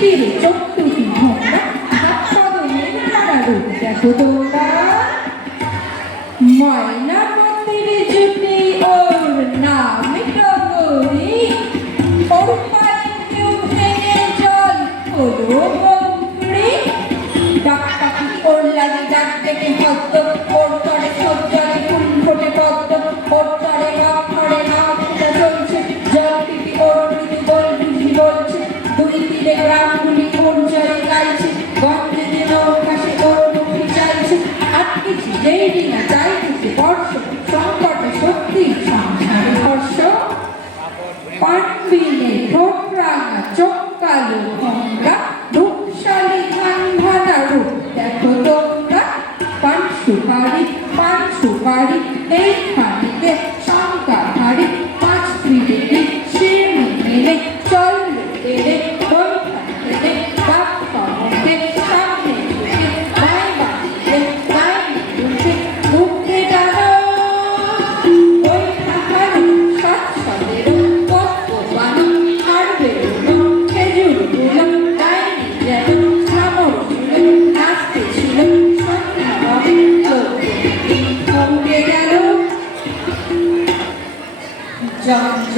তিরি চট্টুটি ঢোকা হাতপাগলের নানা রূপ দেখো তোমরা ময়না মন্দিরে ছুটি ওর নাম টগরি ওর পায়ে কেউ ভেঙে জল হলো বঙ্কুড়ি ডাক্তার ওর লাগে পান্ডিনে ঠোঁটরাঙা চোখ কালো ভঙ্গা ধূপশালী ধান ভাঙা রূপ। দেখো তোমরা পান সুপারি পান সুপারি এই খাটিকে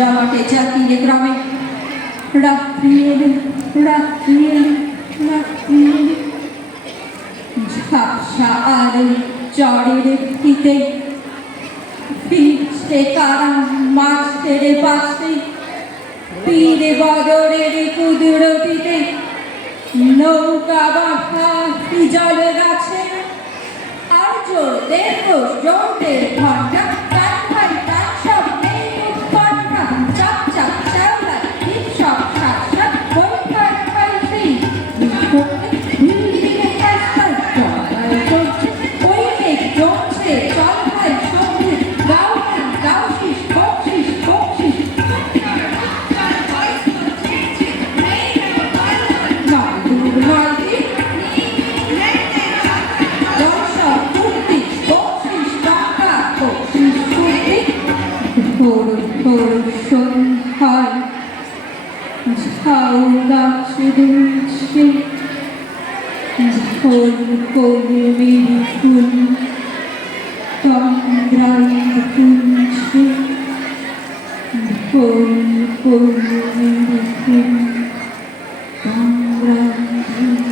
রাটে চাকিয়ে গ্রামে রাত্রি এলে রাত্রি ঝাপসা আর চরের দিতে ফিরছে তারা মাছতে রে বাঁচতে তীরে বদরের কুদুরতিতে নৌকা বাঁধা জল গাছে আর জোর দেখ জোর দেখ গাছে ঝোল কলমের ফুল তন্দ্রায় তুলছে ঝোল কলমের ফুল তন্দ্রায়